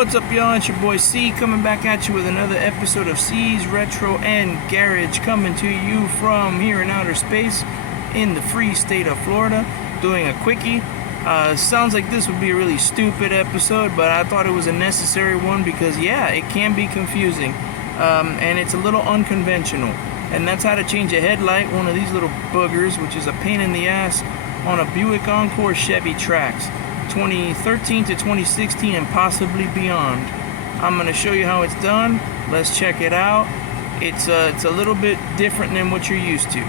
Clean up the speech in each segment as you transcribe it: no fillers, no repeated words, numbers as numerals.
What's up, y'all? It's your boy C coming back at you with another episode of C's Retro and Garage, coming to you from here in outer space in the free state of Florida, doing a quickie. Sounds like this would be a really stupid episode, but I thought it was a necessary one because, yeah, it can be confusing, and it's a little unconventional. And that's how to change a headlight, one of these little boogers, which is a pain in the ass, on a Buick Encore Chevy Trax. 2013 to 2016 and possibly beyond. I'm going to show you how it's done. Let's check it out. It's a little bit different than what you're used to.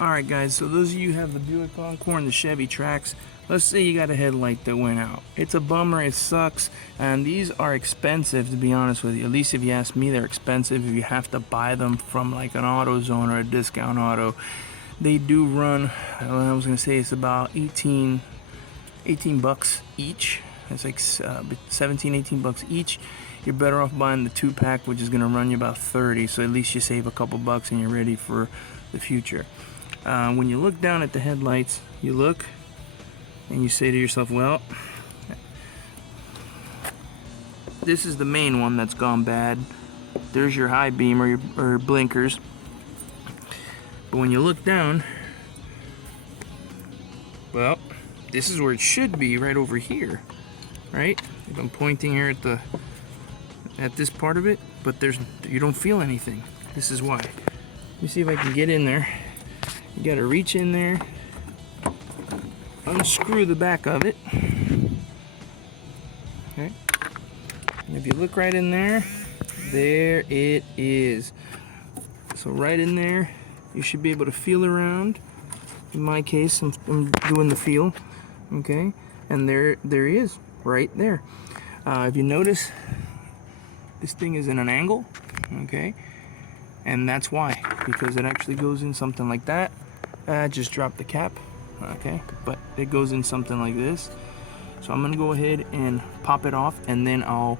Alright guys, so those of you who have the Buick Encore and the Chevy Trax, let's say you got a headlight that went out. It's a bummer, it sucks, and these are expensive, to be honest with you. At least if you ask me, they're expensive if you have to buy them from like an AutoZone or a discount auto. They do run, I was going to say it's about 18 bucks each. It's like 17, 18 bucks each. You're better off buying the 2-pack, which is going to run you about 30, so at least you save a couple bucks and you're ready for the future. When you look down at the headlights, you look and you say to yourself, well, this is the main one that's gone bad. There's your high beam or your blinkers. But when you look down, well, this is where it should be, right over here, right? If I'm pointing here at this part of it, but you don't feel anything. This is why. Let me see if I can get in there. You gotta reach in there, unscrew the back of it. Okay. And if you look right in there, there it is. So right in there, you should be able to feel around. In my case, I'm doing the feel. Okay, and there he is, right there. If you notice, this thing is in an angle. Okay. And that's why, because it actually goes in something like that. Just drop the cap, okay, but it goes in something like this. So I'm gonna go ahead and pop it off, and then I'll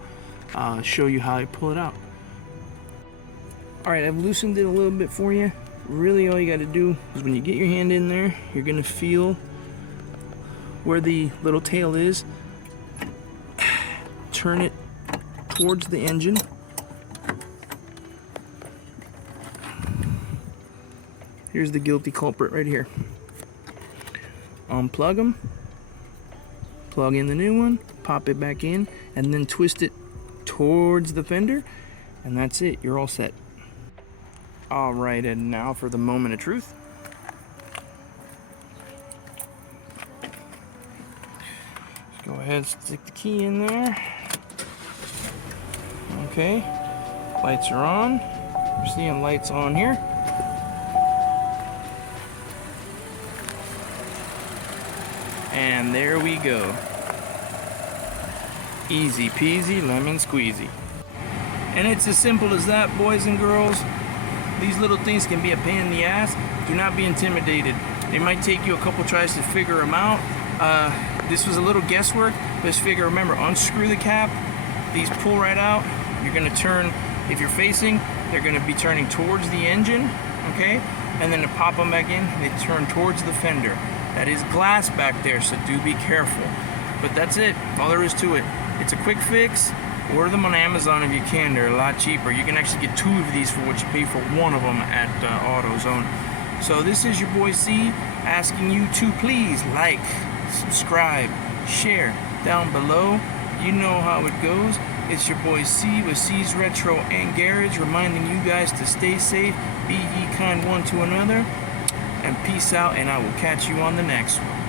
show you how I pull it out. Alright, I've loosened it a little bit for you. Really all you got to do is when you get your hand in there, you're gonna feel where the little tail is, turn it towards the engine. Here's the guilty culprit right here. Unplug them, plug in the new one, pop it back in, and then twist it towards the fender, and that's it. You're all set. Alright, and now for the moment of truth. Just go ahead and stick the key in there. Okay, lights are on. You're seeing lights on here. And there we go. Easy peasy lemon squeezy. And it's as simple as that, boys and girls. These little things can be a pain in the ass. Do not be intimidated. It might take you a couple tries to figure them out. This was a little guesswork. Let's figure, remember, unscrew the cap. These pull right out. You're gonna turn, if you're facing, they're gonna be turning towards the engine, okay? And then to pop them back in, they turn towards the fender. That is glass back there, so do be careful. But that's it, all there is to it. It's a quick fix. Order them on Amazon if you can, they're a lot cheaper. You can actually get 2 of these for what you pay for one of them at AutoZone. So this is your boy C asking you to please like, subscribe, share down below. You know how it goes. It's your boy C with C's Retro and Garage, reminding you guys to stay safe, be ye kind one to another. And peace out, and I will catch you on the next one.